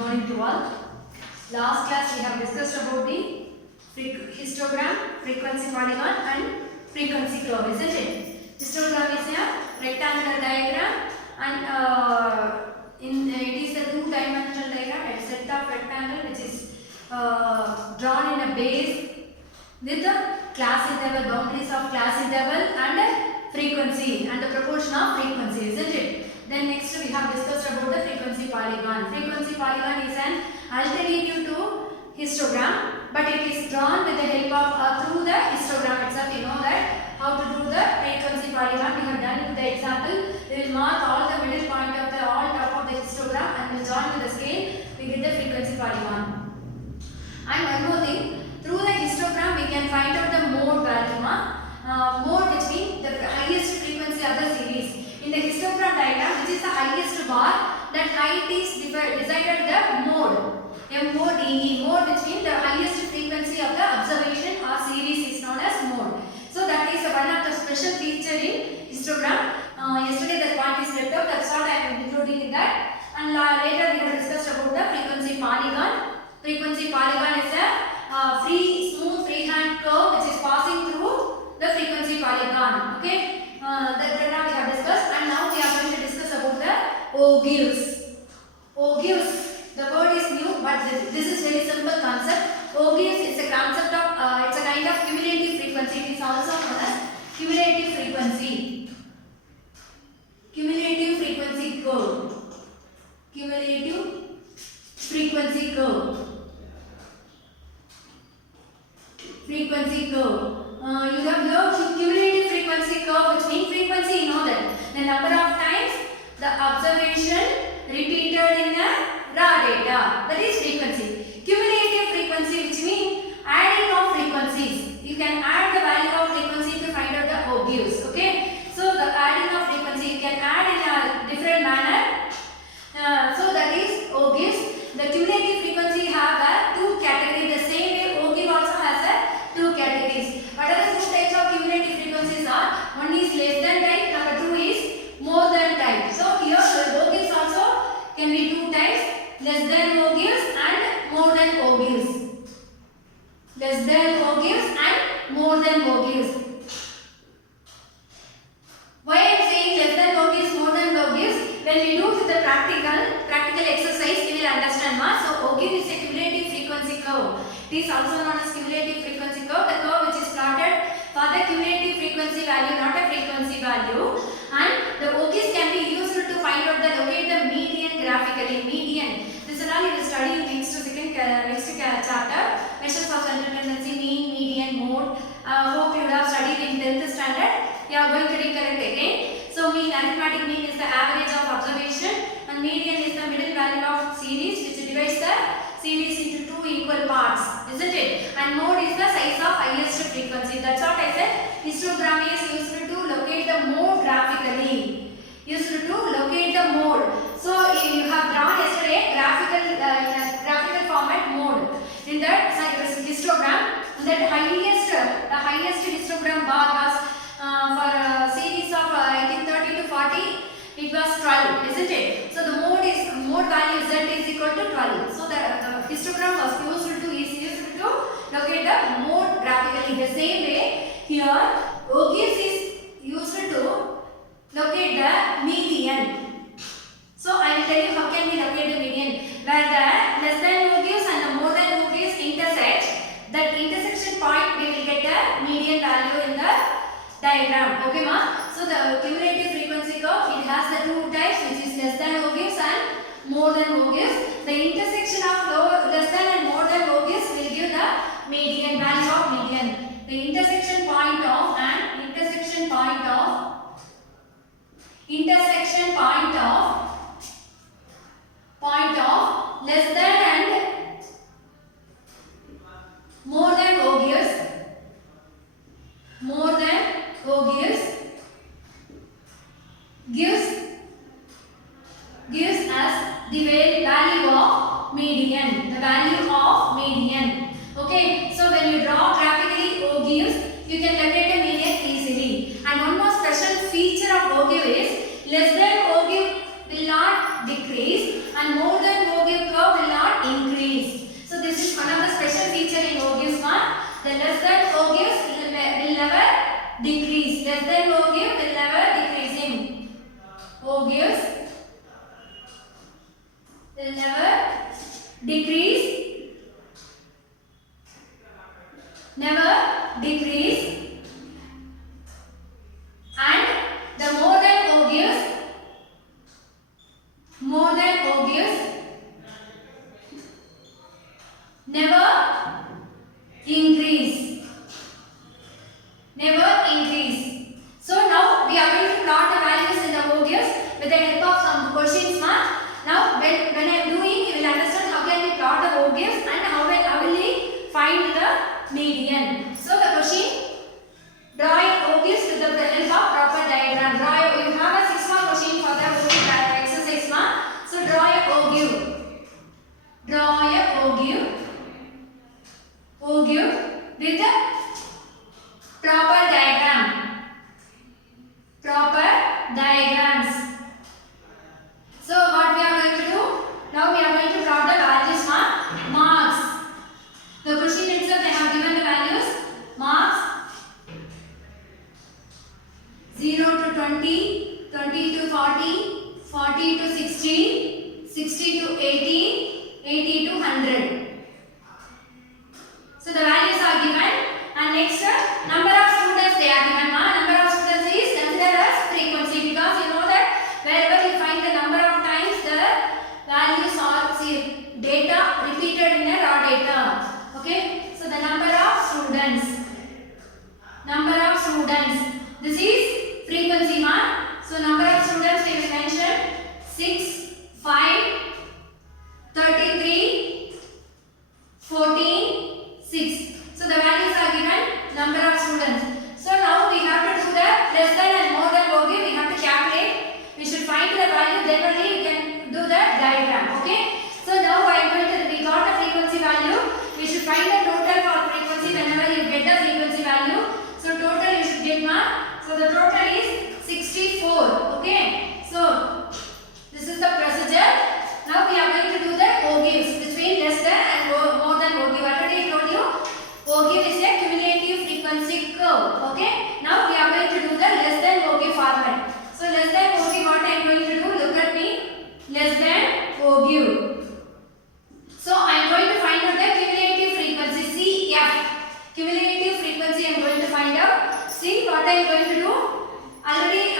morning to all. Last class we have discussed about the histogram, frequency polygon and frequency curve, isn't it? Histogram is a rectangular diagram and it is a two-dimensional diagram, a set of rectangle which is drawn in a base with the class interval, boundaries of class interval and frequency and the proportion of frequency, isn't it? Then next we have discussed about the frequency polygon. Frequency polygon is an alternative to histogram, but it is drawn with the help of through the histogram itself. You know that how to do the frequency polygon. We have done with the example. We will mark all the middle point of the all top of the histogram and will join with the scale. We get the frequency polygon. And one more thing, through the histogram we can find out the mode value. Mode which means the highest frequency of the series. In the histogram diagram, which is the highest bar, that height is decided the mode. MODE, mode which means the highest frequency of the observation or series is known as mode. So that is one of the special feature in histogram. Yesterday the point is left out, that's what I am including in that. And later we have discussed about the frequency polygon. Frequency polygon is a smooth freehand curve which is passing through the frequency polygon. Okay. That we have discussed, and now we are going to discuss about the ogives. Ogives, the word is new, but this is very simple concept. Ogives is a concept of it's a kind of cumulative frequency. It is also known as cumulative frequency. Cumulative frequency curve. Cumulative frequency curve. Frequency curve. You have heard cumulative frequency curve, which means frequency, you know that the number of times the observation repeated in the raw data, that is frequency. Cumulative frequency, which means adding of frequencies. You can add the value of frequency to find out the ogives. Okay, so the adding of frequency you can add in a different manner. So that is ogives. The cumulative frequency have two categories. The same way ogive also has two categories. What are the two types of cumulative frequencies are? One is less than type, number two is more than type. So here the ogives also can be two types, less than ogives and more than ogives. Less than ogives and more than ogives. Why I am saying less than ogives, more than ogives? When we do with the practical exercise, we will understand. So ogive is a cumulative frequency curve. It is also known as cumulative frequency curve, the curve which is plotted for the cumulative frequency value, not a frequency value. And the ogives can be used to find out locate the median graphically. Median. This is all you will study in next chapter. Measures of central tendency, mean, median, mode. Hope you would have studied in 10th standard. You are going to recollect again. So mean, arithmetic mean is the average of observation, and median is the middle value of series which divides the series into two equal parts, isn't it? And mode is the size of highest frequency. That's what I said. Histogram is used to locate the mode graphically. Used to locate the mode. So you have drawn yesterday graphical format mode. In that histogram, that the highest histogram bar was for a series of I think 30 to 40. It was 12, isn't it? So the mode value z is equal to 12. So the histogram was used to locate the mode graphically. The same way here, ogives is used to locate the median. So I will tell you how can we locate the median. Where the less than ogives and the more than ogives intersect, that intersection point we will get the median value in the diagram. Okay, ma? So the cumulative frequency curve, it has the two types, which is less than ogives and more than ogives. The intersection of less than and more than ogives will give the median value of median. The intersection point of less than and more than ogives. More than ogives gives us the value of median. The value of median. Okay. So when you draw graphically ogives, you can locate a median easily. And one more special feature of ogive is less than ogive will not decrease and more than ogive curve will not diagrams. So what we are going to do? Now we are going to plot the values marks. The question itself they have given the values marks 0 to 20, 20 to 40, 40 to 60, 60 to 80, 80 to 100. So the values are given, and next number of students they are given. Number of students is considered as frequency, because you know that wherever you find the number of times the values are data repeated in a raw data. Okay, so the number of students. This is frequency mark. So number of students we will mention 6, 5, 33, 14, 6. So the values are given, number of students. So now we have to do the less than and more than bogey. We have to calculate. We should find the value. Then only we can do the diagram. Okay. So now I am going to. We got the frequency value. We should find the total for frequency whenever you get the frequency value. So total you should get mark. So the total is 64. Okay. So this is the procedure. Now we are going to do the ogives between less than and more than ogive. Already I told you ogive is a cumulative frequency curve. Okay. Now we are going to do the less than ogive format. So less than ogive, what I am going to do? Look at me. Less than ogive. So I am going to find out the cumulative frequency CF. Cumulative frequency I am going to find out. See what I am going to do. Already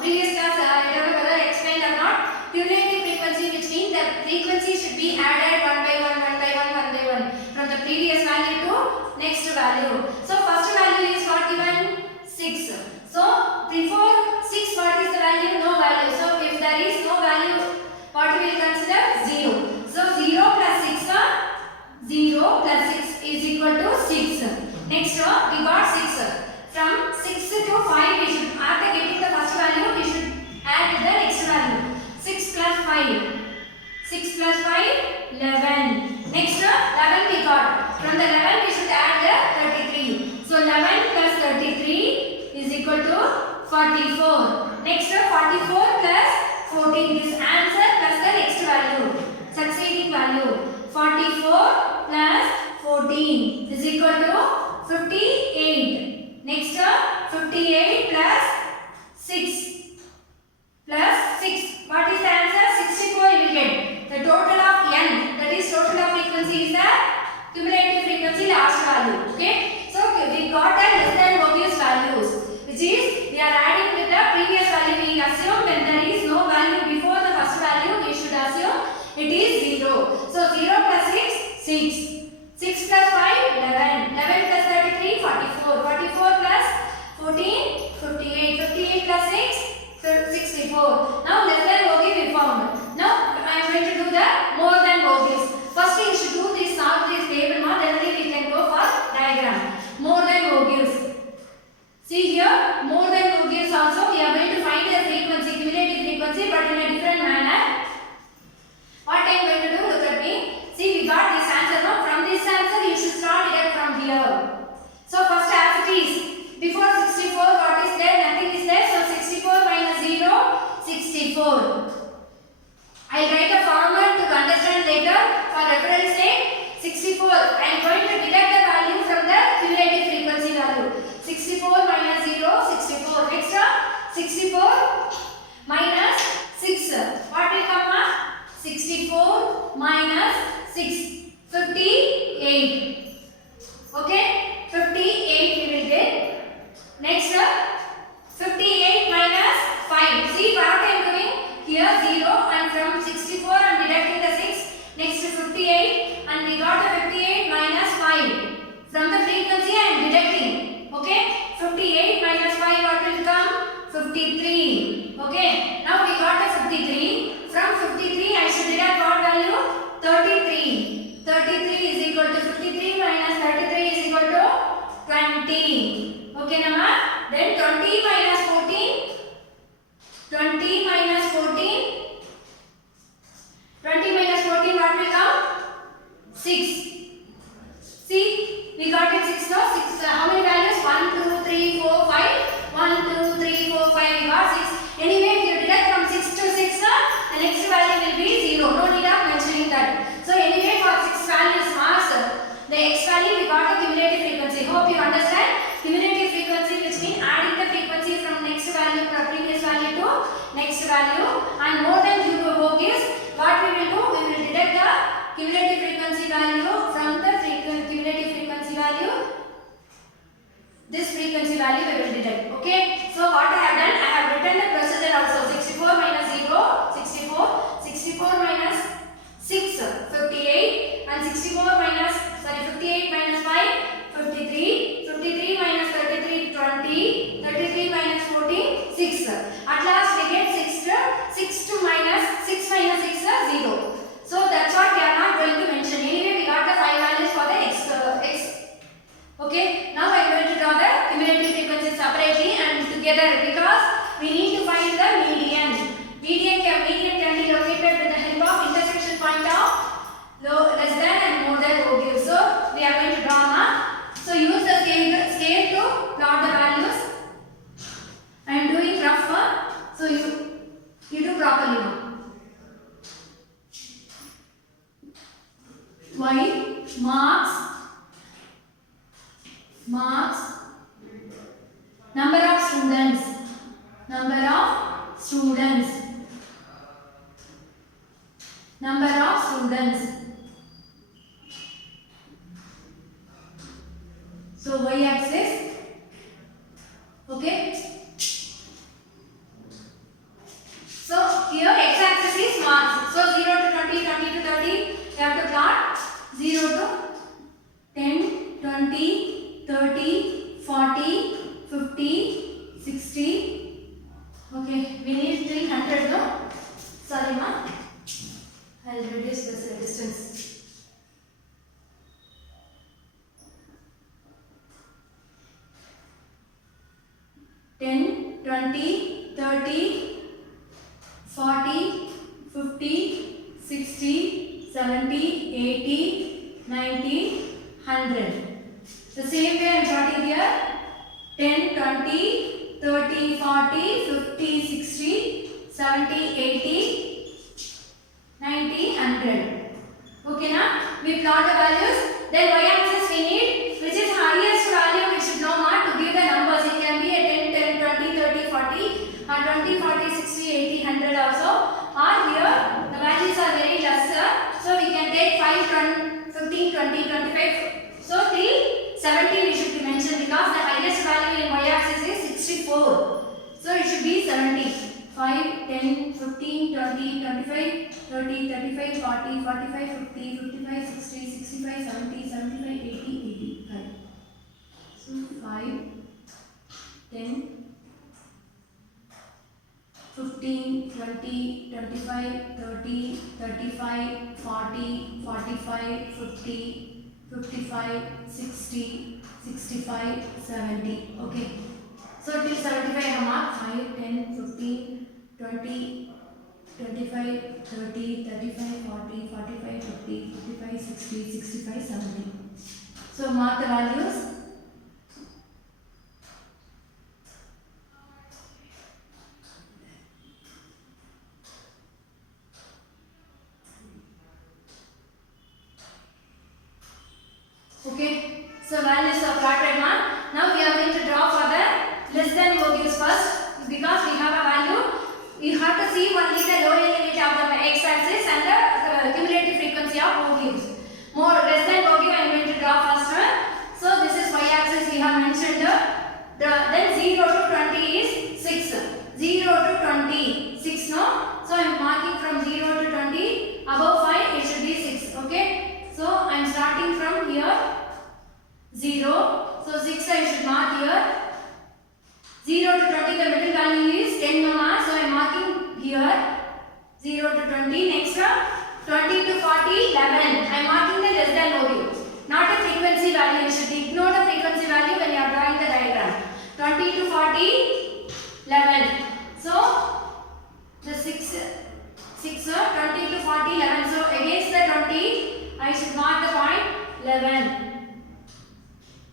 previous class I don't know whether I explained or not. Cumulative frequency, which means the frequency should be added one by one from the previous value to next value. So first value is what given? 6. So before 6 what is the value? No value. So if there is no value, what we will consider? 0. So 0 plus 6 is equal to 6. Next we got 6. From 6 to 5 we should, after getting the first value, we should add the next value. 6 plus 5. 6 plus 5, 11. Next 11 we got. From the 11 we should add the 33. So 11 plus 33 is equal to 44. Next 44 plus 14. This answer plus the next value. Succeeding value. 44 plus 14 is equal to 58. Next 58 plus 6. Plus 6. What is the answer? 64 you will get. The total of n, that is total of frequency, is the cumulative frequency last value. Okay. So we got a less than obvious values, which is we are adding with the previous value. We assume when there is no value before the first value, we should assume it is 0. So 0 plus 6, 6. 6 plus 5, 11. 11 plus 33, 44. 44 plus 14, 58. 58 plus 6, 64. Now less than bogey we found. Now I am going to do the more than bogeys. First you should do this, solve this table, then only we can go for diagram. More than bogeys. See here, more than bogeys also we are going to find the frequency, cumulative frequency, but in a different manner. What I am going to do? Look at me. See, we got this answer. Now from this answer you should start it from here. So first as it is, before 64 what is there? Nothing is there. So 64 minus 0, 64. I will write a formula to understand later for reference sake. 64. I am going to deduct the value from the cumulative frequency value. 64 minus 0, 64. Next 64 minus 6. What will come up? 64 minus 6. 58. Okay? 58 we will get. Next 58 minus 5. See what I am doing? Here 0 and from 64 I am deducting the 6. Next 58 and we got a 58 minus 5. From the frequency I am deducting. Okay? 58 minus 5 what will come? 53. Okay? Now we got a 53. From 53 I should deduct what value? 33. 33 is equal to 53 value and more than 0 bogies, what we will do? We will deduct the cumulative frequency value from the cumulative frequency value. This frequency value we will deduct. Okay. So what I have done? I have written the procedure also. 64 minus 0, 64. 64 minus 6, 58. And 58 minus 5, 53. 53 minus 33, 20. 33 minus 14, 6. At last we get 6 minus 6 is 0. So that's what we are not going to mention. Anyway, we got the 5 values for the x. Okay, now I am going to draw the cumulative frequency separately and together because we need to find the median. Median can be located with the help of intersection point of less than and more than bogies. So we are going to draw now. So use the scale to plot the values. I am doing rough one. So you do properly now. Y marks number of students. So y axis. Okay. So here x axis is marks. So 0 to 20, 20 to 30, you have to plot 0 to 10, 20, 30, 40, 50, 60. Okay, we need 300 no? Sorry ma. I will reduce this distance. 10, 20, 30, 40, 50, 60, 70, 80, 90, 100. The same way I am plotting here 10, 20, 30, 40, 50, 60, 70, 80, 90, 100. Okay na? We plot the values. Then y axis we need which is highest value we should know to give the numbers. It can be a 10, 10, 20, 30, 40 or 20, 40, 60, 80, 100 also. Or here the values are very lesser. So we can take 5, 15, 20, 25. So 70 we should be mentioned because the highest value in y axis is 64. So it should be 70. 5, 10, 15, 20, 25, 30, 35, 40, 45, 50, 55, 60, 65, 70, 75, 80, 85. So 5, 10, 15, 20, 25, 30, 35, 40, 45, 50, 55, 60, 65, 70. Okay. So till 75 I have marked 5, 10, 15, 20, 25, 30, 35, 40, 45, 50, 55, 60, 65, 70. So mark the values. Okay, so values are plotted now. Now we are going to draw for the less than bogies first because we have a value. You have to see only the lower limit of the x axis and the cumulative frequency of bogies. More less than bogie I am going to draw first one. So this is y axis we have mentioned. Then 0 to 20 is 6. 0 to 20, 6 no. So I am marking from 0 to 20. Above 5 it should be 6. Okay. So I am starting from here 0. So 6 I should mark here. 0 to 20 the middle value is 10 mama. So I am marking here 0 to 20. Next 20 to 40 11. I am marking the less than value. Not a frequency value. You should ignore the frequency value when you are drawing the diagram. 20 to 40 11. So the 6 20 to 40 11. So against the 20 I should mark the point 11.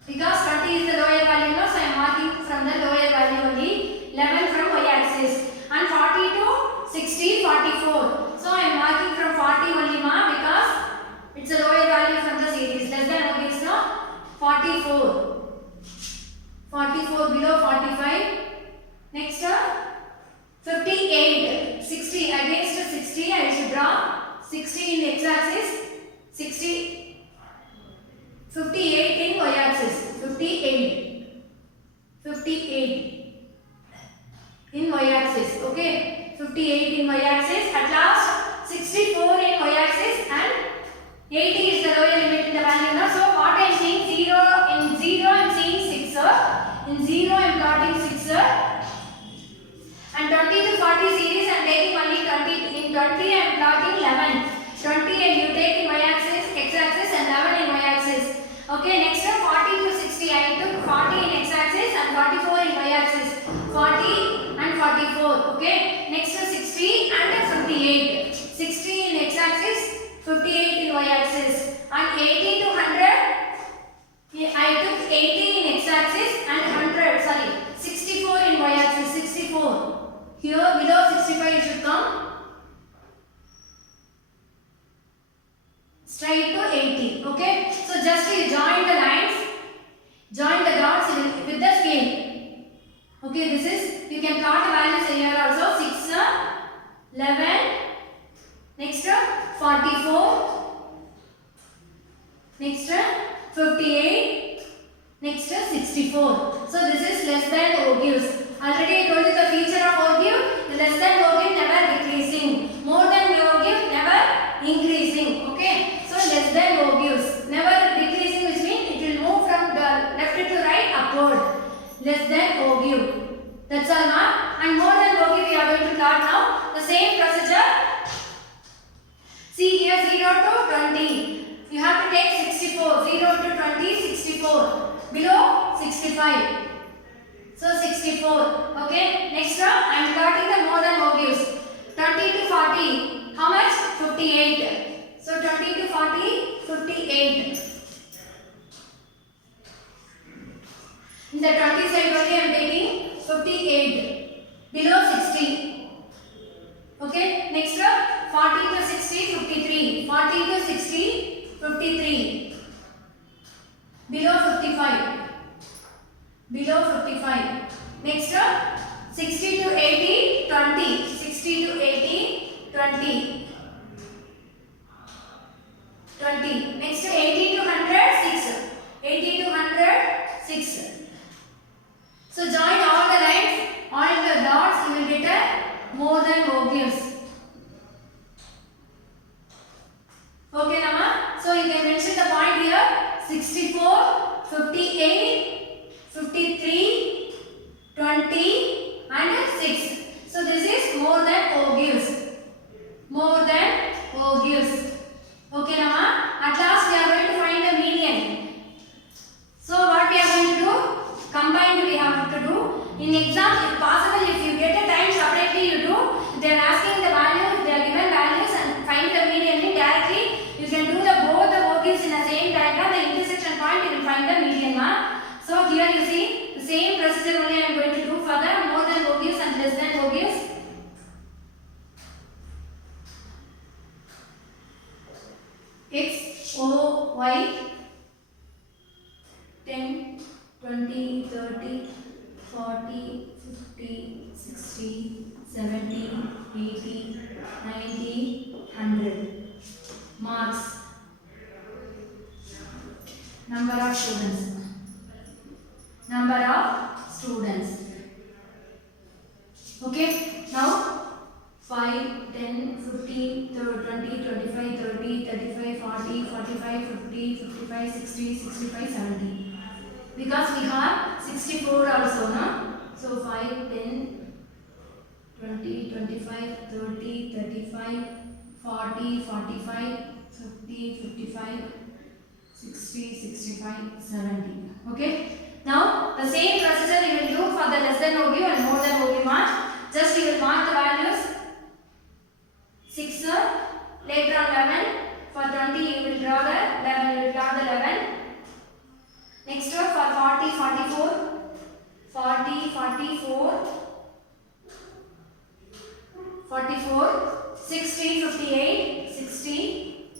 Because 20 is the lower value, so I am marking from the lower value only. 11 from y axis. And 40 to 60, 44. So I am marking from 40 only because it's a lower value from the series. Less than or is no 44. 44 below 45. Next 58. draw 60 in x-axis, 58 in y-axis, 58 in y-axis, okay, 58 in y-axis, at last 64 in y-axis and 80 is the lower limit in the value now. So what I am seeing 0 in 0 I am seeing 6, in 0 I am plotting 6, and 20 to 40 series I am taking only 20, in 20 I am plotting 11, 20 and you take in y-axis, x-axis and 11 in y-axis. Okay, next 40 to 60 I took 40 in x-axis and 44 in y-axis, 40 and 44, okay. Next 60 and 58, 60 in x-axis, 58 in y-axis, and 80 to 100 I took 80 in x-axis and 100, sorry, 64 in y-axis, 64. Here below 65 you should come straight to 80, okay. So just you join the lines, join the dots with the scale. Okay, this is, you can plot the values here also, 6, 11, next 44, next 58, next 64. So this is less than ogives. Already I told you the feature of ogive, the less than ogive never decreasing, more than ogive never increasing, okay. So less than ogives, never decreasing, which means it will move from the left to right upward. Less than ogive. That's all now. And more than ogive we are going to plot now. The same procedure. See here 0 to 20. You have to take 64. 0 to 20, 64. Below 65. So 64. Okay. Next I am plotting the more than ogives. 20 to 40. How much? 58. So 20 to 40, 58. In the 20 side only I am taking 58. Below 60. Okay. Next 40 to 60, 53. 40 to 60, 53. Below 55. Below 55. Next 60 to 80, 20. 60 to 80, 20. 20. Next 80 to 100, 6. 80 to 100, 6. So join all the lines, all the dots, you will get a more than ogives. Okay, Nama. So you can mention the point here: 64, 58, 53, 20, and 6. So this is more than ogives. More than ogives. Okay, Nama. At last we are going to find the median. So what we are going to do? Combined we have to do. In exam, if possible, if you get a time separately, you do. They are asking the value, they are given values and find the median directly. You can do both the ogives in the same diagram. The intersection point, you will find the median mark. So here you see the same procedure only I am going to do for the more than ogives and less than ogives. X, O, Y, 10, 20, 30, 40, 50, 60, 70, 80, 90, 100. Marks. Number of students. Number of students. Okay. Now 5, 10, 15, 20, 25, 30, 35, 40, 45, 50, 55, 60, 65, 70. Because we have 64 also, no? So 5, 10, 20, 25, 30, 35, 40, 45, 50, 55, 60, 65, 70. Okay? Now, the same procedure you will do for the less than ogive and more than ogive mark. Just you will mark the values. 6, later on 11. For 20 you will draw the 11. You will draw the 11. Next for 40, 44. 40, 44. 44. 60, 58. 60.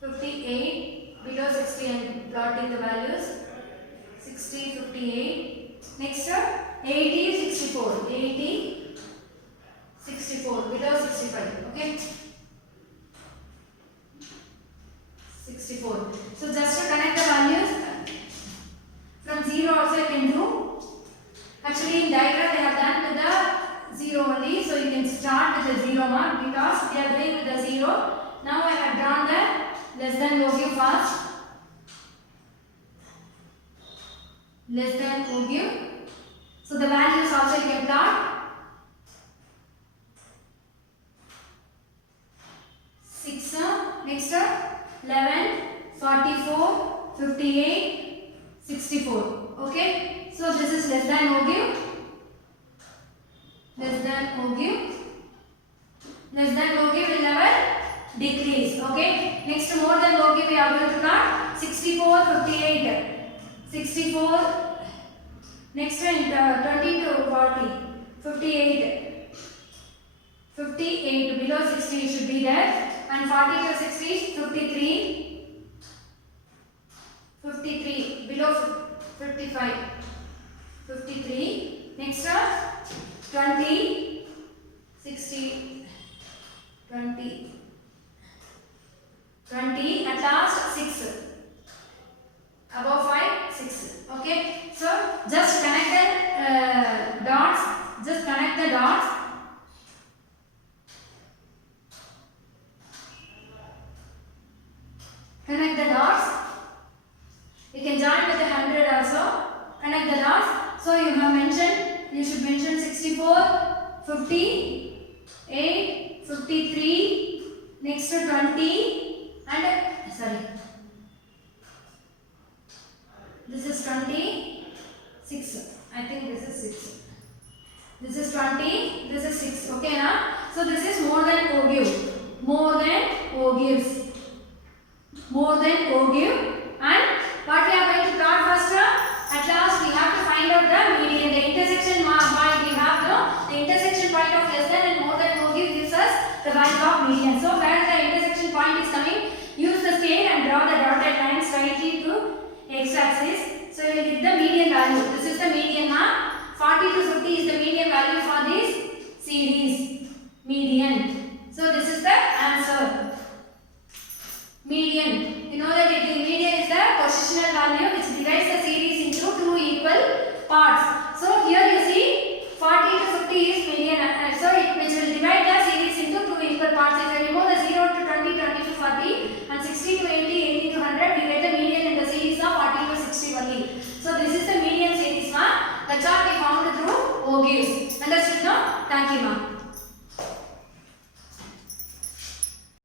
58. Below 60 I am plotting the values. 60, 58. Next 80, 64. 80, 64. Below 65. Okay. start with the 0 mark because we are doing with the 0. Now I have drawn the less than OQ first. Less than OQ. So the values also you can plot. 6, next 11, 44, 58, 64. Okay. So this is less than OQ. Less than OQ. Less than OQ will never decrease. Okay. Next more than OQ we are going to plot 64, 58. 64. Next one 20 to 40. 58. 58 below 60 should be there. And 40 to 60 is 53. 53 below 55. 53. Next 20. 60. 20. 20. At last 6. Above 5, 6. Okay. So just connect the dots. Just connect the dots. Connect the dots. You can join with the 100 also. Connect the dots. So you have mentioned, you should mention 64, 58, 53, next to 20 and sorry. This is 26. I think this is 6. This is 20. This is 6. Okay, now. So this is more than OQ. More than OQs. More than OQ. And what we are going to plot first? At last we have to find out the median. The intersection point we have the intersection point of less than and more than OQ gives us the value of median. So where the intersection point is coming, use the scale and draw the dotted line slightly to x-axis. So you will get the median value. This is the median now. 40 to 50 is the median value for this series. Median. So this is the answer. Median. You know that the median is the positional value which divides the series into two equal parts. So here you see 40 to 50 is median. So which will divide the series into two equal parts. If you remove the 0 to 20, 20 to 40 and 60 to 80, 80 to 100, we get the median in the series of 40 to 60 only. So this is the median series, ma. The chart we found through OQs. Understood now? Thank you, ma.